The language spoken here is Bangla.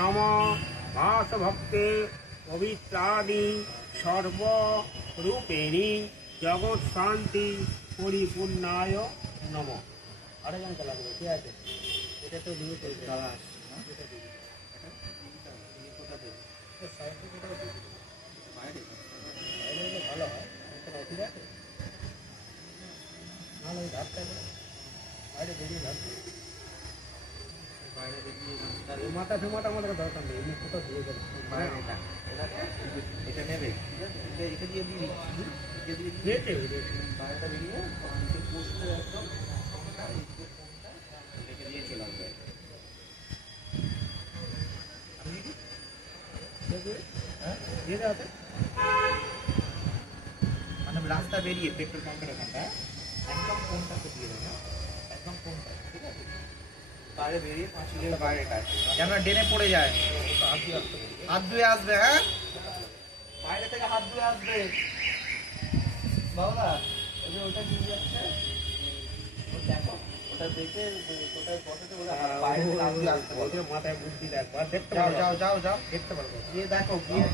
নম ভাসভক্তে পবিত্রাদি সর্বরূপেণী জগৎ শান্তি পরিপূর্ণায় নম। আরে গানটা লাগবে, ঠিক আছে? এটা তো দিয়ে চলবে। ভালো হয়, ঠিক আছে? নাহলে ওই ধারটা বাইরে বেরিয়ে যাচ্ছে, বাইরে বেরিয়ে মাথা ফেমাটা আমাদের দরকার নেই, এমনি কোথাও দিয়ে যাবে বাইরে। এটা নেবে, এটা দিয়ে দিবি, দিয়েছে বাইরেটা বেরিয়ে পোস্টে একদম এটাকে দিয়ে চলে আসবে। হ্যাঁ দিয়ে দেওয়াতে মানে রাস্তা বেরিয়ে পেট্রোল পাম্পের ওখানটা একদম কোনটাকে দিয়ে দেবে, একদম কোনটা, ঠিক আছে? বাইরে বেরিয়ে 5 মিনিটের বাইরেটায় যেন ডেনে পড়ে যায়। হাত ধুয়ে আসবে, হ্যাঁ বাইরে থেকে হাত ধুয়ে আসবে বাবুদা। ওটা দিয়ে যাচ্ছে, দেখো ওটা দেখে কোথায় বসেছে বলে বাইরে হাত ধুয়ে আসতে বলছে। মাথায় বুদ্ধি দেখো, দেখতে যাও যাও যাও যাও, দেখতে পারবো গিয়ে দেখো গিয়ে।